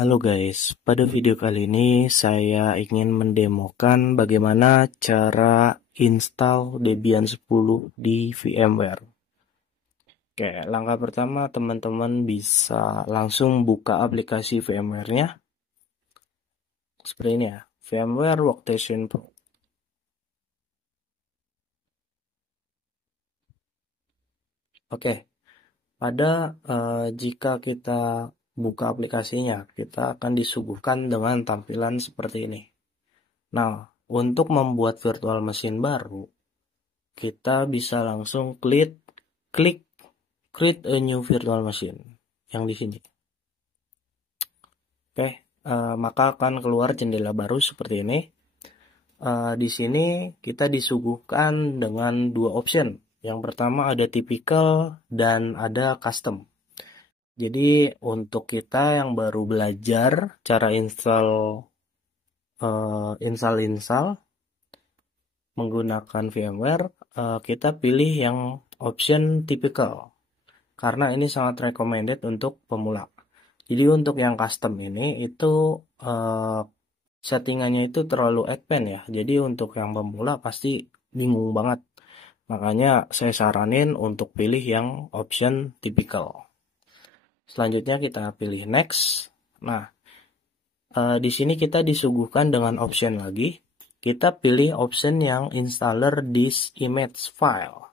Halo guys, pada video kali ini saya ingin mendemokan bagaimana cara install Debian 10 di VMware. Oke, langkah pertama teman-teman bisa langsung buka aplikasi VMware-nya. Seperti ini ya, VMware Workstation Pro. Oke, jika kita buka aplikasinya, kita akan disuguhkan dengan tampilan seperti ini. Nah, untuk membuat virtual machine baru, kita bisa langsung klik create a new virtual machine yang di sini. Oke, maka akan keluar jendela baru seperti ini. Di sini kita disuguhkan dengan dua option. Yang pertama ada typical dan ada custom. Jadi untuk kita yang baru belajar cara install menggunakan VMware, kita pilih yang option typical karena ini sangat recommended untuk pemula. Jadi untuk yang custom ini itu settingannya itu terlalu advance ya. Jadi untuk yang pemula pasti bingung banget. Makanya saya saranin untuk pilih yang option typical. Selanjutnya kita pilih next. Nah, di sini kita disuguhkan dengan option lagi. Kita pilih option yang installer this image file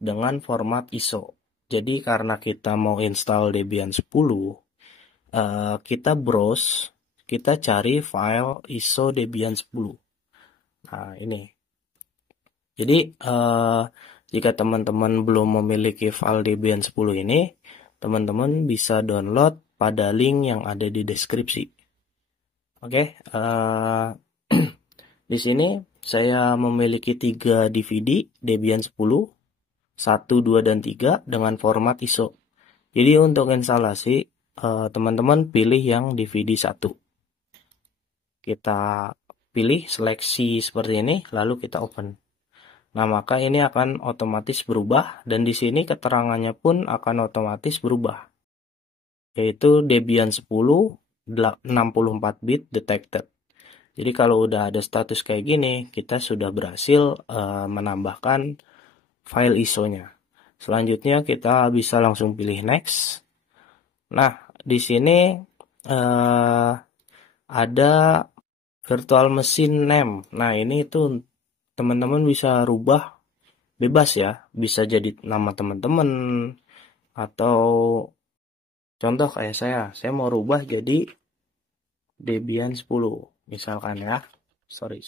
dengan format ISO. Jadi karena kita mau install Debian 10, kita browse, kita cari file ISO Debian 10. Nah, ini. Jadi jika teman-teman belum memiliki file Debian 10 ini, teman-teman bisa download pada link yang ada di deskripsi. Oke, di sini saya memiliki 3 DVD Debian 10, 1, 2, dan 3 dengan format ISO. Jadi untuk instalasi, teman-teman pilih yang DVD 1. Kita pilih seleksi seperti ini, lalu kita open. Nah, maka ini akan otomatis berubah, dan di sini keterangannya pun akan otomatis berubah. Yaitu Debian 10 64 bit detected. Jadi kalau udah ada status kayak gini, kita sudah berhasil menambahkan file ISO-nya. Selanjutnya kita bisa langsung pilih next. Nah, di sini ada virtual machine name. Nah, ini itu teman-teman bisa rubah bebas ya. Bisa jadi nama teman-teman atau contoh kayak saya mau rubah jadi Debian 10 misalkan ya. Sorry.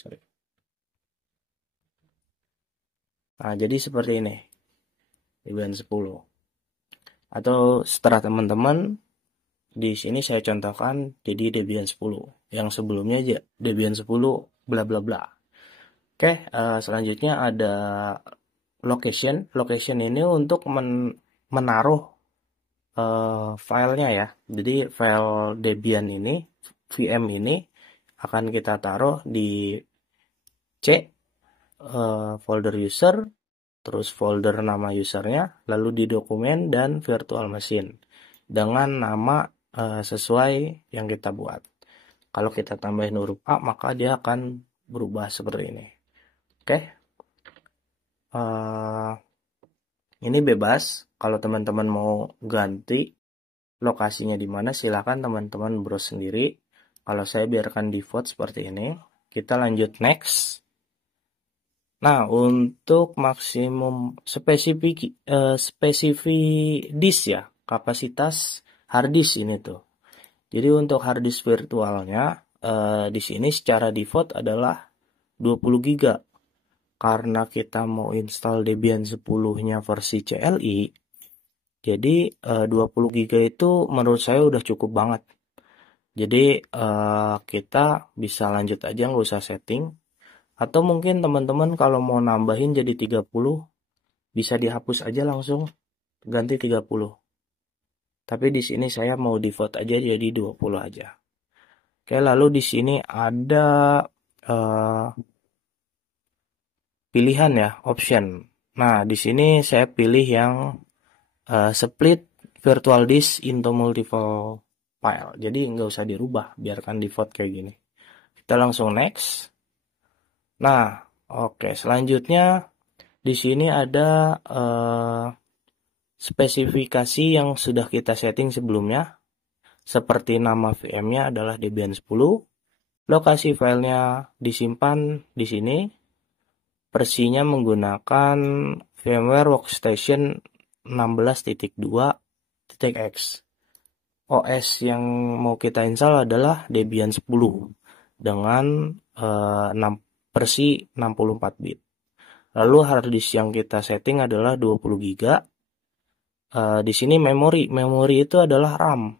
Nah, jadi seperti ini. Debian 10. Atau setelah teman-teman di sini saya contohkan jadi Debian 10. Yang sebelumnya aja Debian 10 bla bla bla. Oke, selanjutnya ada location. Location ini untuk menaruh filenya ya. Jadi file Debian ini, VM ini akan kita taruh di C, folder user, terus folder nama usernya, lalu di dokumen dan virtual machine dengan nama sesuai yang kita buat. Kalau kita tambahin huruf A, maka dia akan berubah seperti ini. Oke. Ini bebas. Kalau teman-teman mau ganti lokasinya di mana, silakan teman-teman browse sendiri. Kalau saya biarkan default seperti ini. Kita lanjut next. Nah, untuk maksimum spesifik disk ya, kapasitas hard disk ini tuh. Jadi untuk hard disk virtualnya di sini secara default adalah 20 GB. Karena kita mau install Debian 10-nya versi CLI, jadi 20 GB itu menurut saya udah cukup banget. Jadi kita bisa lanjut aja, nggak usah setting. Atau mungkin teman-teman kalau mau nambahin jadi 30, bisa dihapus aja langsung, ganti 30. Tapi di sini saya mau default aja jadi 20 aja. Oke, lalu di sini ada pilihan ya, option. Nah, di sini saya pilih yang split virtual disk into multiple file. Jadi nggak usah dirubah, biarkan default kayak gini. Kita langsung next. Nah, oke, selanjutnya di sini ada spesifikasi yang sudah kita setting sebelumnya. Seperti nama VM-nya adalah Debian 10. Lokasi filenya disimpan di sini. Versinya menggunakan VMware Workstation 16.2.x. OS yang mau kita install adalah Debian 10 dengan versi 64 bit. Lalu hard disk yang kita setting adalah 20 GB. Di sini memori itu adalah RAM.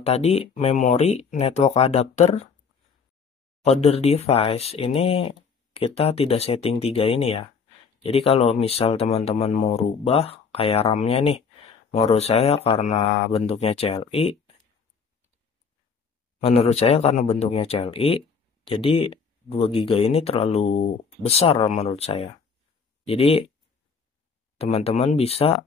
Tadi memori, network adapter, other device ini kita tidak setting 3 ini ya. Jadi kalau misal teman-teman mau rubah kayak RAM-nya nih, menurut saya karena bentuknya CLI, jadi 2 GB ini terlalu besar menurut saya. Jadi teman-teman bisa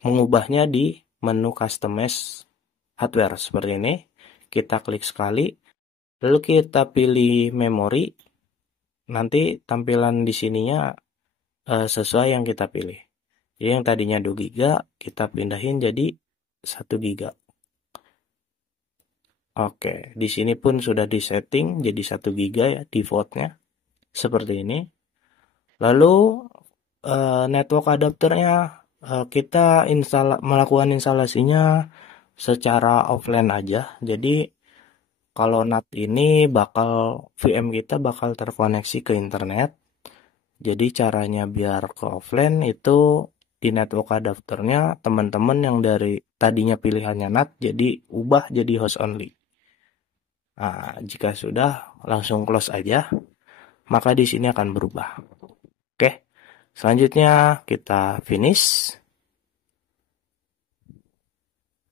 mengubahnya di menu customize hardware seperti ini. Kita klik sekali, lalu kita pilih memori. Nanti tampilan di sininya sesuai yang kita pilih. Jadi yang tadinya 2 GB kita pindahin jadi 1 GB. Oke, di sini pun sudah disetting jadi 1 GB ya defaultnya. Seperti ini. Lalu network adapternya kita melakukan instalasinya secara offline aja. Jadi kalau NAT ini VM kita bakal terkoneksi ke internet. Jadi caranya biar ke offline itu di network adapternya teman-teman yang dari tadinya pilihannya NAT jadi ubah jadi host only. Nah, jika sudah langsung close aja, maka di sini akan berubah. Oke. Selanjutnya kita finish.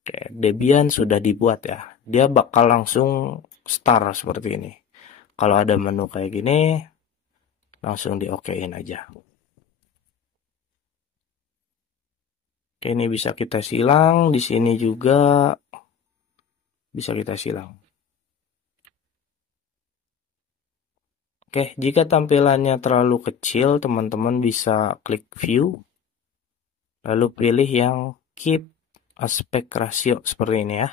Oke, Debian sudah dibuat ya. Dia bakal langsung start seperti ini. Kalau ada menu kayak gini, langsung di OK-in aja. Oke, ini bisa kita silang. Di sini juga bisa kita silang. Oke, jika tampilannya terlalu kecil, teman-teman bisa klik View. Lalu pilih yang Keep Aspect Ratio seperti ini ya.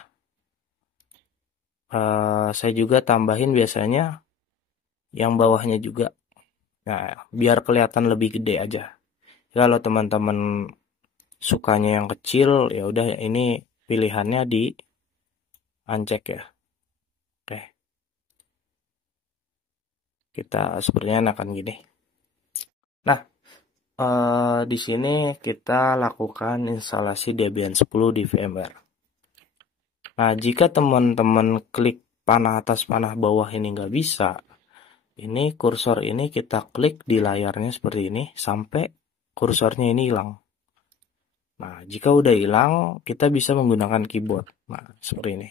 Saya juga tambahin biasanya yang bawahnya juga. Nah, biar kelihatan lebih gede aja. Kalau teman-teman sukanya yang kecil, ya udah ini pilihannya di uncheck ya. Oke. Kita sepertinya akan gini. Nah, di sini kita lakukan instalasi Debian 10 di VMware. Nah, jika teman-teman klik panah atas panah bawah ini nggak bisa, ini kursor ini kita klik di layarnya seperti ini sampai kursornya ini hilang. Nah, jika udah hilang, kita bisa menggunakan keyboard. Nah, seperti ini.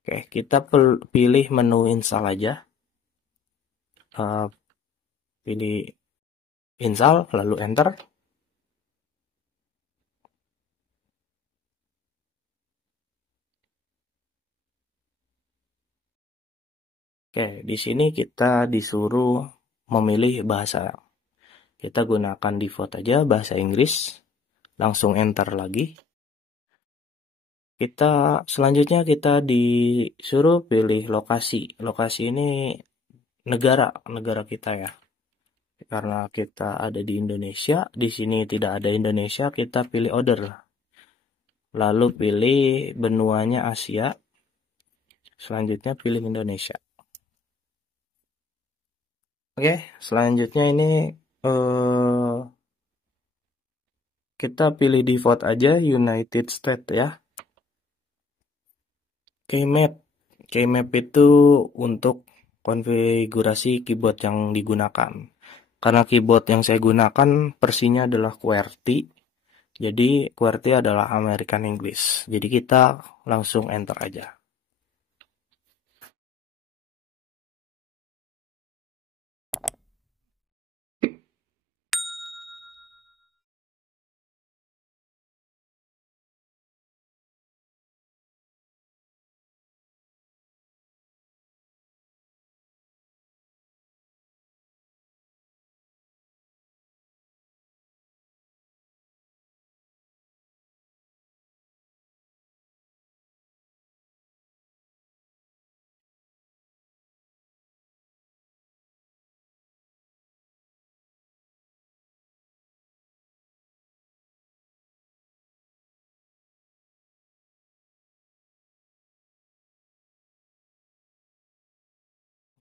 Oke, kita pilih menu install aja. Pilih install, lalu enter. Oke, di sini kita disuruh memilih bahasa. Kita gunakan default aja bahasa Inggris. Langsung enter lagi. Selanjutnya kita disuruh pilih lokasi. Lokasi ini negara kita ya. Karena kita ada di Indonesia, di sini tidak ada Indonesia, kita pilih order. Lalu pilih benuanya Asia. Selanjutnya pilih Indonesia. Oke, selanjutnya ini kita pilih default aja United States ya. Keymap itu untuk konfigurasi keyboard yang digunakan. Karena keyboard yang saya gunakan versinya adalah QWERTY. Jadi QWERTY adalah American English. Jadi kita langsung enter aja.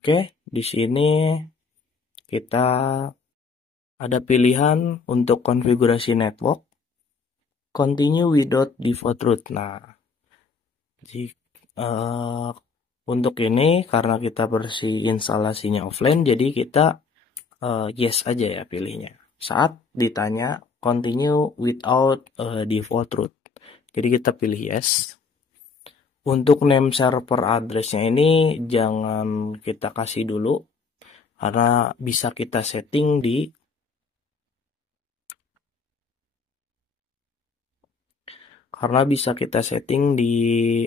Oke, di sini kita ada pilihan untuk konfigurasi network, continue without default route. Nah, eh, untuk ini karena kita bersih instalasinya offline, jadi kita yes aja ya pilihnya. Saat ditanya continue without default route, jadi kita pilih yes. Untuk name server address-nya ini jangan kita kasih dulu karena bisa kita setting di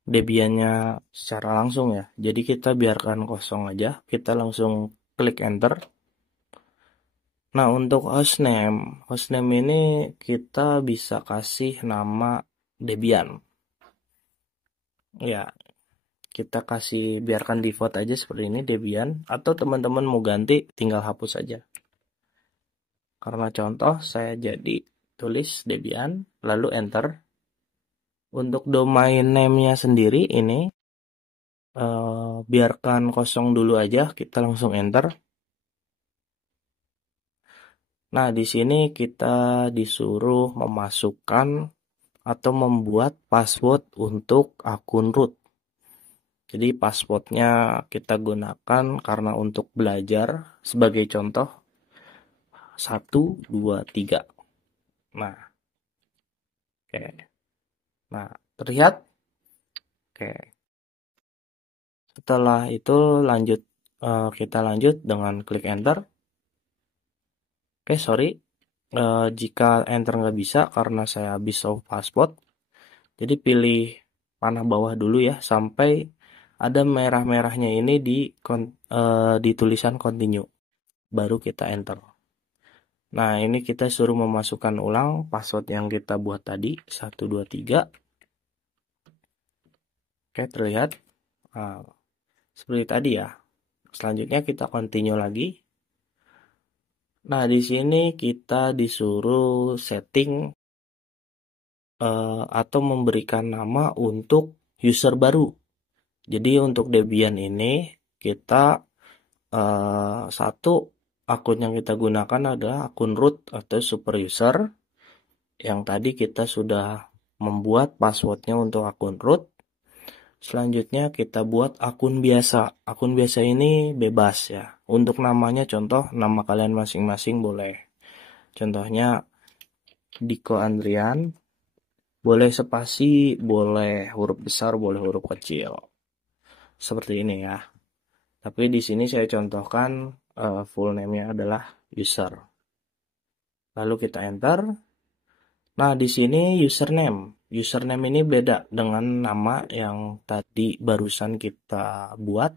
Debian-nya secara langsung ya. Jadi kita biarkan kosong aja, kita langsung klik enter. Nah, untuk hostname ini kita bisa kasih nama Debian. Ya, kita kasih biarkan default aja seperti ini Debian, atau teman-teman mau ganti tinggal hapus aja. Karena contoh saya jadi tulis Debian lalu enter. Untuk domain name-nya sendiri ini biarkan kosong dulu aja, kita langsung enter. Nah, di sini kita disuruh memasukkan atau membuat password untuk akun root. Jadi passwordnya kita gunakan karena untuk belajar sebagai contoh 1, 2, 3. Nah, oke. Nah, terlihat? Oke. Setelah itu kita lanjut dengan klik enter. Oke, sorry. Jika enter nggak bisa karena saya habis show password, jadi pilih panah bawah dulu ya sampai ada merah-merahnya ini di tulisan continue. Baru kita enter. Nah, ini kita suruh memasukkan ulang password yang kita buat tadi 1, 2, 3. Oke, terlihat. Nah, seperti tadi ya. Selanjutnya kita continue lagi. Nah, di sini kita disuruh setting atau memberikan nama untuk user baru. Jadi untuk Debian ini kita satu akun yang kita gunakan adalah akun root atau super user. Yang tadi kita sudah membuat passwordnya untuk akun root. Selanjutnya kita buat akun biasa. Akun biasa ini bebas ya. Untuk namanya contoh nama kalian masing-masing boleh. Contohnya Diko Andrian. Boleh spasi, boleh huruf besar, boleh huruf kecil. Seperti ini ya. Tapi di sini saya contohkan full name-nya adalah user. Lalu kita enter. Nah, di sini username. Username ini beda dengan nama yang tadi barusan kita buat.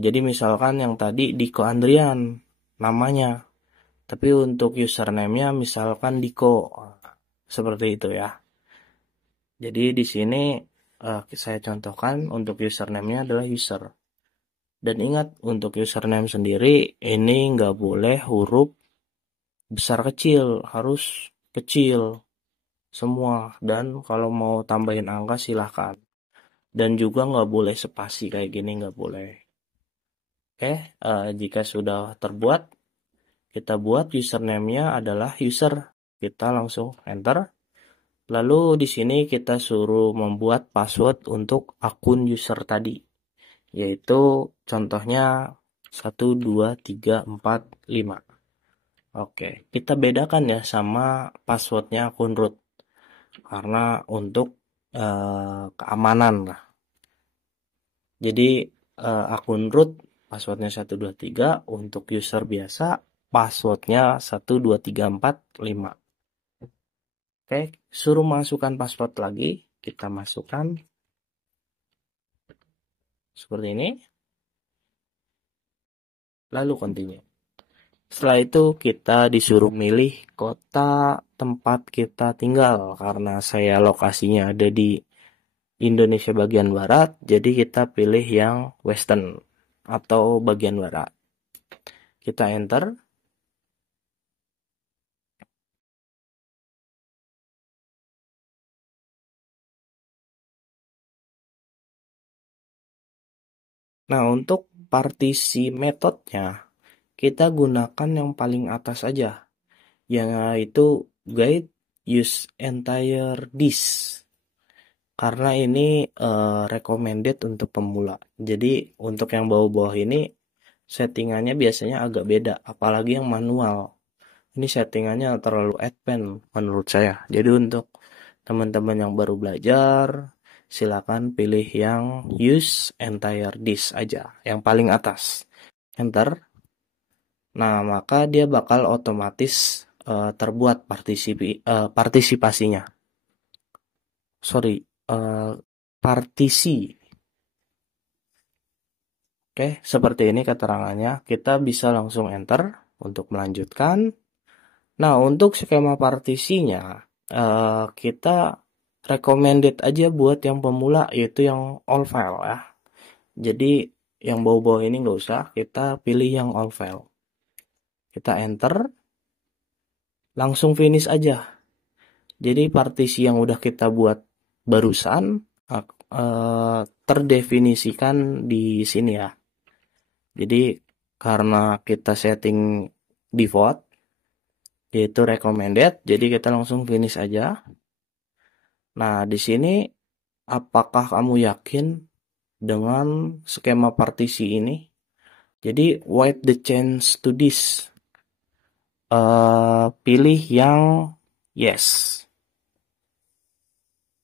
Jadi misalkan yang tadi Diko Andrian namanya. Tapi untuk username-nya misalkan Diko. Seperti itu ya. Jadi di sini saya contohkan untuk username-nya adalah user. Dan ingat untuk username sendiri ini nggak boleh huruf besar kecil, harus kecil semua. Dan kalau mau tambahin angka silahkan. Dan juga nggak boleh spasi kayak gini, nggak boleh. Oke, jika sudah terbuat, kita buat username-nya adalah user. Kita langsung enter. Lalu di sini kita suruh membuat password untuk akun user tadi. Yaitu contohnya 1, 2, 3, 4, 5. Oke, kita bedakan ya sama passwordnya akun root. Karena untuk keamanan lah. Jadi akun root passwordnya 1, 2, 3. Untuk user biasa passwordnya 1, 2, 3, 4, 5. Oke, suruh masukkan password lagi. Kita masukkan. Seperti ini. Lalu continue. Setelah itu kita disuruh milih kota tempat kita tinggal. Karena saya lokasinya ada di Indonesia bagian barat, jadi kita pilih yang western atau bagian barat. Kita enter. Nah, untuk partisi metodenya, kita gunakan yang paling atas aja, yaitu guide use entire disk. Karena ini recommended untuk pemula. Jadi untuk yang bawah-bawah ini settingannya biasanya agak beda, apalagi yang manual. Ini settingannya terlalu advance menurut saya. Jadi untuk teman-teman yang baru belajar, silakan pilih yang use entire disk aja, yang paling atas. Enter. Nah, maka dia bakal otomatis terbuat partisipasinya. Sorry, partisi. Oke, seperti ini keterangannya. Kita bisa langsung enter untuk melanjutkan. Nah, untuk skema partisinya, kita recommended aja buat yang pemula, yaitu yang all file ya. Jadi, yang bawah-bawah ini nggak usah, kita pilih yang all file. Kita enter, langsung finish aja. Jadi, partisi yang udah kita buat barusan, terdefinisikan di sini ya. Jadi, karena kita setting default, yaitu recommended, jadi kita langsung finish aja. Nah, di sini apakah kamu yakin dengan skema partisi ini? Jadi, write the change to this. Pilih yang yes.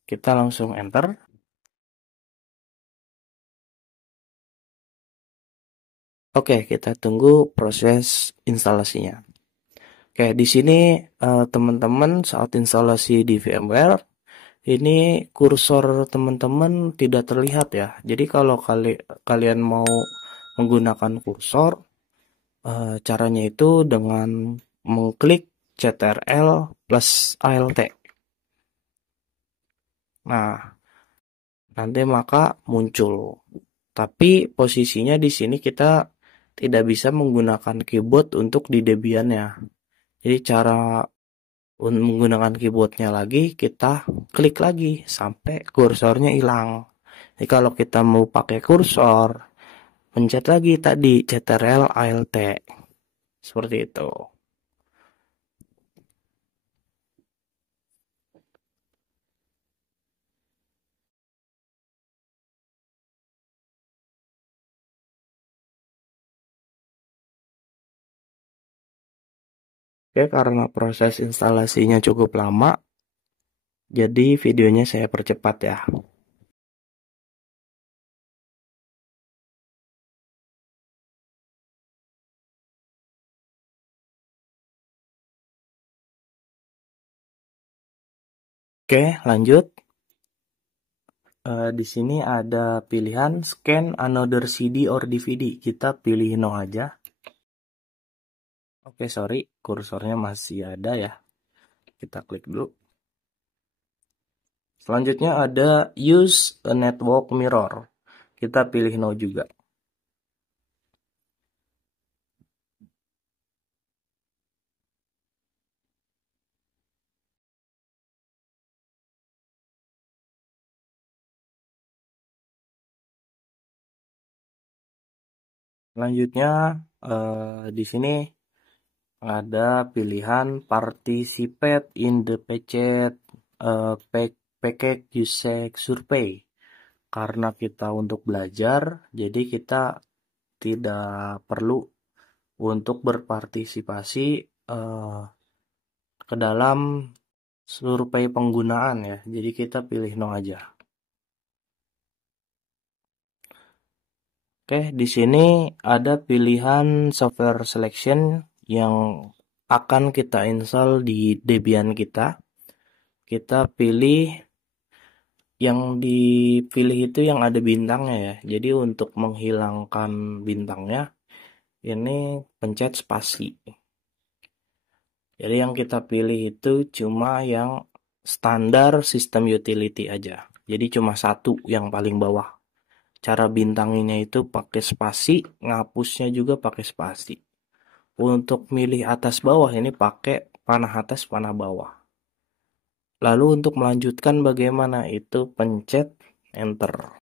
Kita langsung enter. Oke, kita tunggu proses instalasinya. Oke, di sini teman-teman saat instalasi di VMware, ini kursor teman-teman tidak terlihat ya. Jadi kalau kalian mau menggunakan kursor, caranya itu dengan mengklik CTRL plus ALT. Nah, nanti maka muncul. Tapi posisinya di sini kita tidak bisa menggunakan keyboard untuk di Debian-nya. Jadi cara menggunakan keyboardnya lagi, kita klik lagi sampai kursornya hilang. Jadi kalau kita mau pakai kursor, pencet lagi tadi CTRL ALT. Seperti itu. Oke, karena proses instalasinya cukup lama, jadi videonya saya percepat ya. Oke, lanjut. Di sini ada pilihan scan another CD or DVD. Kita pilih no aja. Oke, sorry, kursornya masih ada ya. Kita klik dulu. Selanjutnya ada use a network mirror. Kita pilih no juga. Selanjutnya di sini ada pilihan participate in the packet usage survey. Karena kita untuk belajar, jadi kita tidak perlu untuk berpartisipasi ke dalam survei penggunaan ya. Jadi kita pilih no aja. Oke, di sini ada pilihan software selection yang akan kita install di Debian kita. Kita pilih yang dipilih itu yang ada bintangnya ya. Jadi untuk menghilangkan bintangnya, ini pencet spasi. Jadi yang kita pilih itu cuma yang standar sistem utility aja. Jadi cuma satu yang paling bawah. Cara bintanginnya itu pakai spasi, ngapusnya juga pakai spasi. Untuk milih atas bawah ini pakai panah atas, panah bawah. Lalu untuk melanjutkan bagaimana itu pencet enter.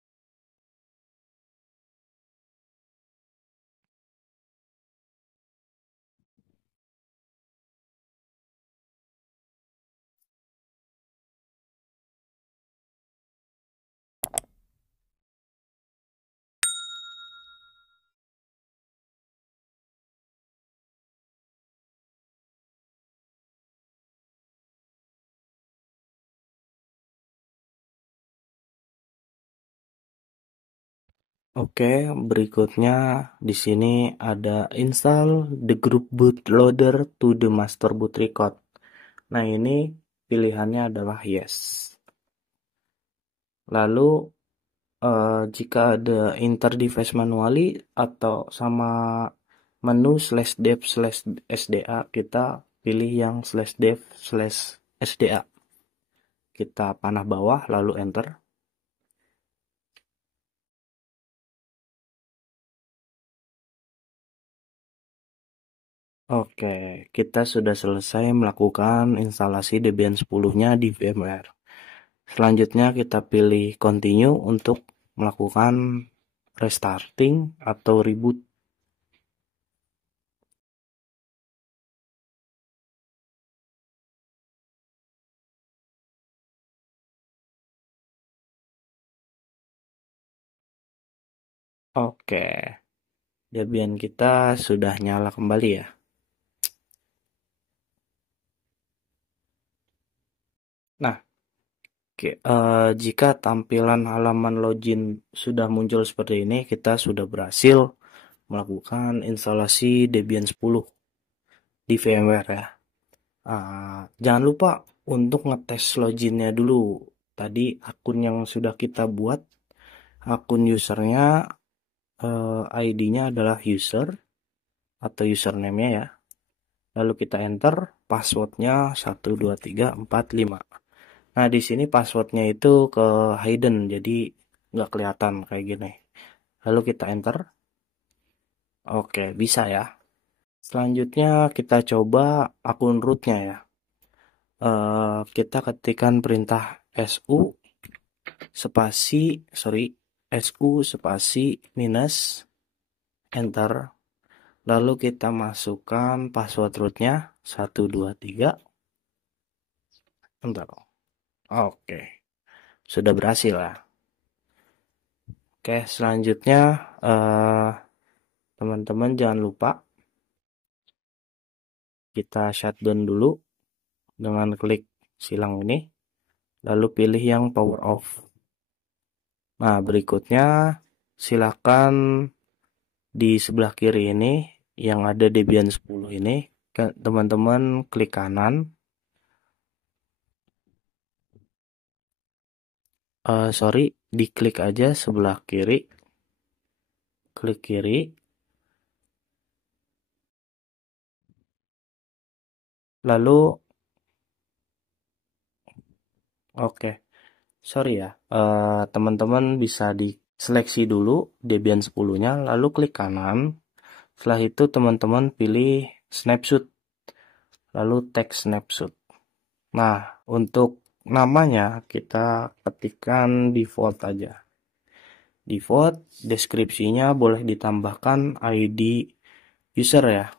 Oke, berikutnya di sini ada install the group bootloader to the master boot record. Nah, ini pilihannya adalah yes. Lalu jika ada enter device manually atau sama menu /dev/sda, kita pilih yang /dev/sda. Kita panah bawah lalu enter. Oke, kita sudah selesai melakukan instalasi Debian 10-nya di VMware. Selanjutnya kita pilih continue untuk melakukan restarting atau reboot. Oke, Debian kita sudah nyala kembali ya. Nah, jika tampilan halaman login sudah muncul seperti ini, kita sudah berhasil melakukan instalasi Debian 10 di VMware ya. Jangan lupa untuk ngetes loginnya dulu. Tadi akun yang sudah kita buat, akun usernya, ID-nya adalah user atau username-nya ya. Lalu kita enter, passwordnya 12345. Nah, di sini passwordnya itu ke hidden, jadi nggak kelihatan kayak gini. Lalu kita enter. Oke, bisa ya. Selanjutnya kita coba akun rootnya ya. Kita ketikkan perintah su spasi minus enter. Lalu kita masukkan password rootnya 123. Bentar. Oke, sudah berhasil ya. Oke, selanjutnya teman-teman jangan lupa kita shutdown dulu dengan klik silang ini, lalu pilih yang power off. Nah, berikutnya silakan di sebelah kiri ini yang ada Debian 10 ini, teman-teman klik kanan. Diklik aja sebelah kiri. Klik kiri. Lalu teman-teman bisa diseleksi dulu Debian 10-nya, lalu klik kanan. Setelah itu teman-teman pilih snapshot, lalu text snapshot. Nah, untuk namanya kita ketikkan default aja. Default, deskripsinya boleh ditambahkan ID user ya.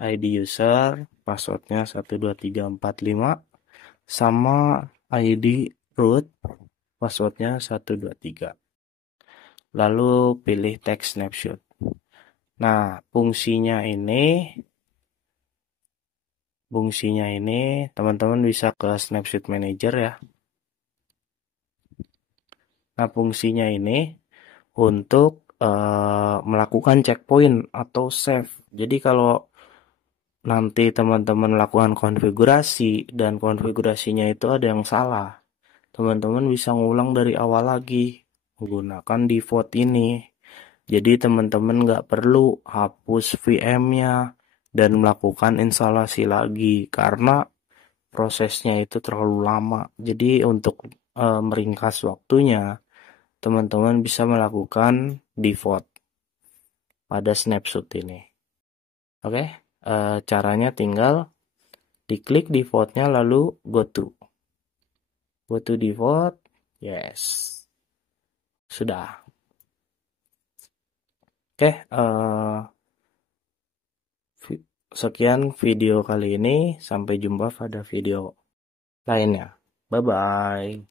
ID user, passwordnya 12345, sama ID root, passwordnya 123. Lalu pilih text snapshot. Nah, fungsinya ini teman-teman bisa ke snapshot manager ya. Nah, fungsinya ini untuk melakukan checkpoint atau save. Jadi kalau nanti teman-teman lakukan konfigurasi dan konfigurasinya itu ada yang salah, teman-teman bisa ngulang dari awal lagi menggunakan default ini. Jadi teman-teman nggak perlu hapus VM-nya dan melakukan instalasi lagi karena prosesnya itu terlalu lama. Jadi untuk meringkas waktunya, teman-teman bisa melakukan default pada snapshot ini. Oke, caranya tinggal diklik defaultnya lalu go to default. Yes, sudah. Oke, sekian video kali ini. Sampai jumpa pada video lainnya. Bye bye.